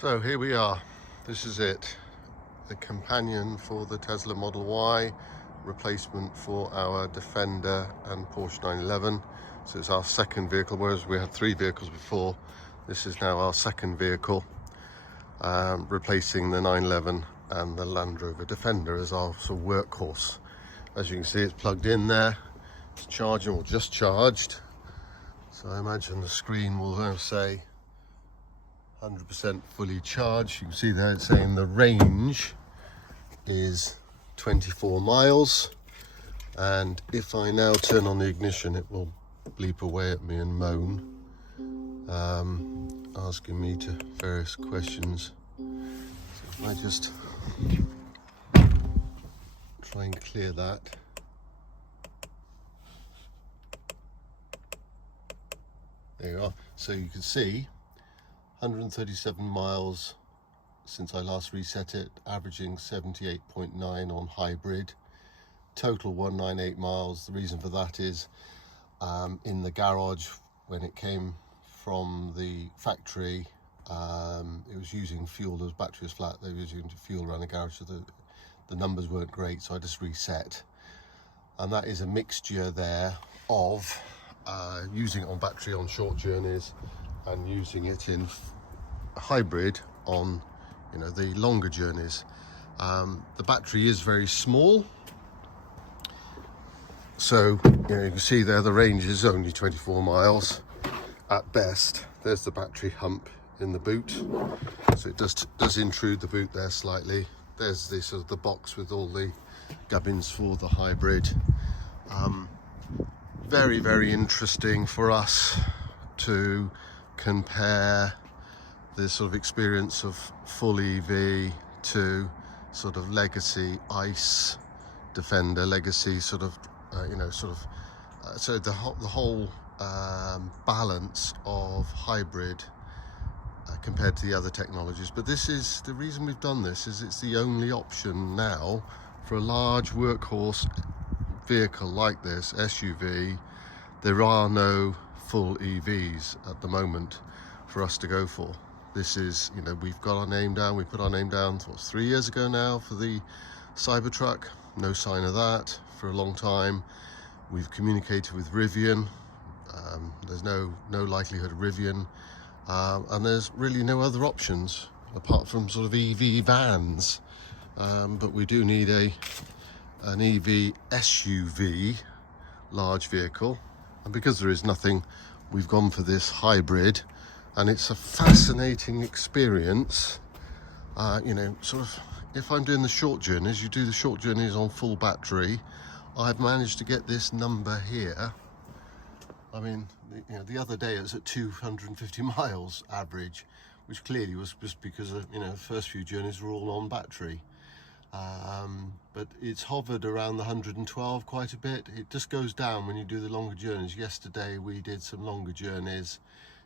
So here we are. This is it. The companion for the Tesla Model Y, replacement for our Defender and Porsche 911. So it's our second vehicle, whereas we had three vehicles before. This is now our second vehicle, replacing the 911 and the Land Rover Defender as our sort of workhorse. As you can see, it's plugged in there. It's charging, or just charged. So I imagine the screen will now say 100% fully charged. You can see there it's saying the range is 24 miles. And if I now turn on the ignition, it will bleep away at me and moan, asking me to various questions. So if I just try and clear that. There you are. So you can see 137 miles since I last reset it, averaging 78.9 on hybrid. Total 198 miles. The reason for that is in the garage, when it came from the factory, it was using fuel. The battery was flat. They were using fuel around the garage, so the numbers weren't great, so I just reset. And that is a mixture there of using it on battery on short journeys and using it in hybrid on, the longer journeys. The battery is very small, so you can see there the range is only 24 miles at best. There's the battery hump in the boot, so it does intrude the boot there slightly. There's the sort of the box with all the gubbins for the hybrid. Very, very interesting for us to compare the sort of experience of full EV to sort of legacy ICE Defender, legacy sort of, so the whole balance of hybrid compared to the other technologies. But this is the reason we've done this, is it's the only option now for a large workhorse vehicle like this, SUV. There are no full EVs at the moment for us to go for. This is, we've got our name down. We put our name down 3 years ago now for the Cybertruck. No sign of that for a long time. We've communicated with Rivian. There's no likelihood of Rivian, and there's really no other options apart from sort of EV vans. But we do need an EV SUV, large vehicle, and because there is nothing, we've gone for this hybrid, and it's a fascinating experience. Sort of, if I'm doing the short journeys, you do the short journeys on full battery. I've managed to get this number here. I mean, the other day it was at 250 miles average, which clearly was just because the first few journeys were all on battery. But it's hovered around the 112 quite a bit. It just goes down when you do the longer journeys. Yesterday we did some longer journeys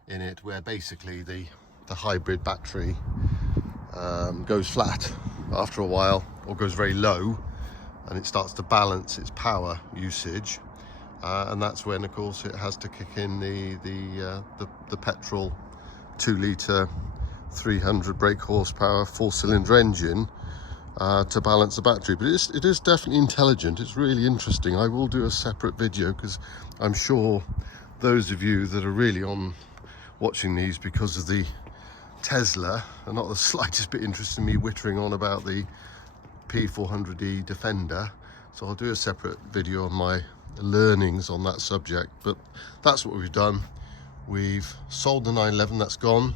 in it where basically the hybrid battery goes flat after a while, or goes very low, and it starts to balance its power usage, and that's when, of course, it has to kick in the petrol 2-litre 300 brake horsepower 4-cylinder engine to balance the battery. But it is definitely intelligent. It's really interesting. I will do a separate video, because I'm sure those of you that are really on watching these because of the Tesla are not the slightest bit interested in me whittering on about the P400e Defender. So I'll do a separate video on my learnings on that subject. But that's what we've done. We've sold the 911, that's gone.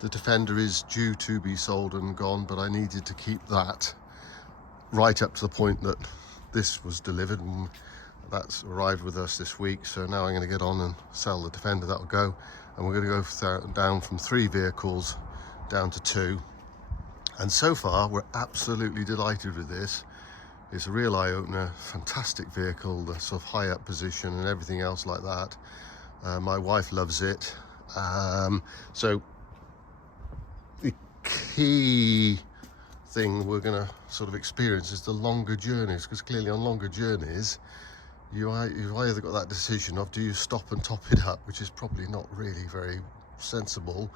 The Defender is due to be sold and gone, but I needed to keep that right up to the point that this was delivered, and that's arrived with us this week. So now I'm going to get on and sell the Defender. That'll go, and we're going to go down from 3 vehicles down to 2. And so far we're absolutely delighted with this. It's a real eye-opener, fantastic vehicle, the sort of high up position and everything else like that. My wife loves it. So the key thing we're going to sort of experience is the longer journeys, because clearly on longer journeys you've either got that decision of, do you stop and top it up, which is probably not really very sensible,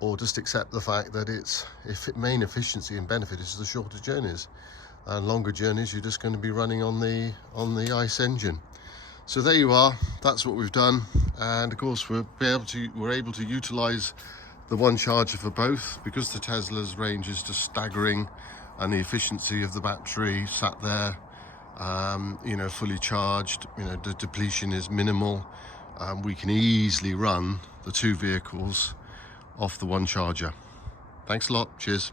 or just accept the fact that its main efficiency and benefit is the shorter journeys, and longer journeys you're just going to be running on the ICE engine. So there you are, that's what we've done. And of course we're able to utilize the one charger for both, because the Tesla's range is just staggering and the efficiency of the battery sat there, you know, fully charged, you know, the depletion is minimal. We can easily run the two vehicles off the one charger. Thanks a lot, cheers.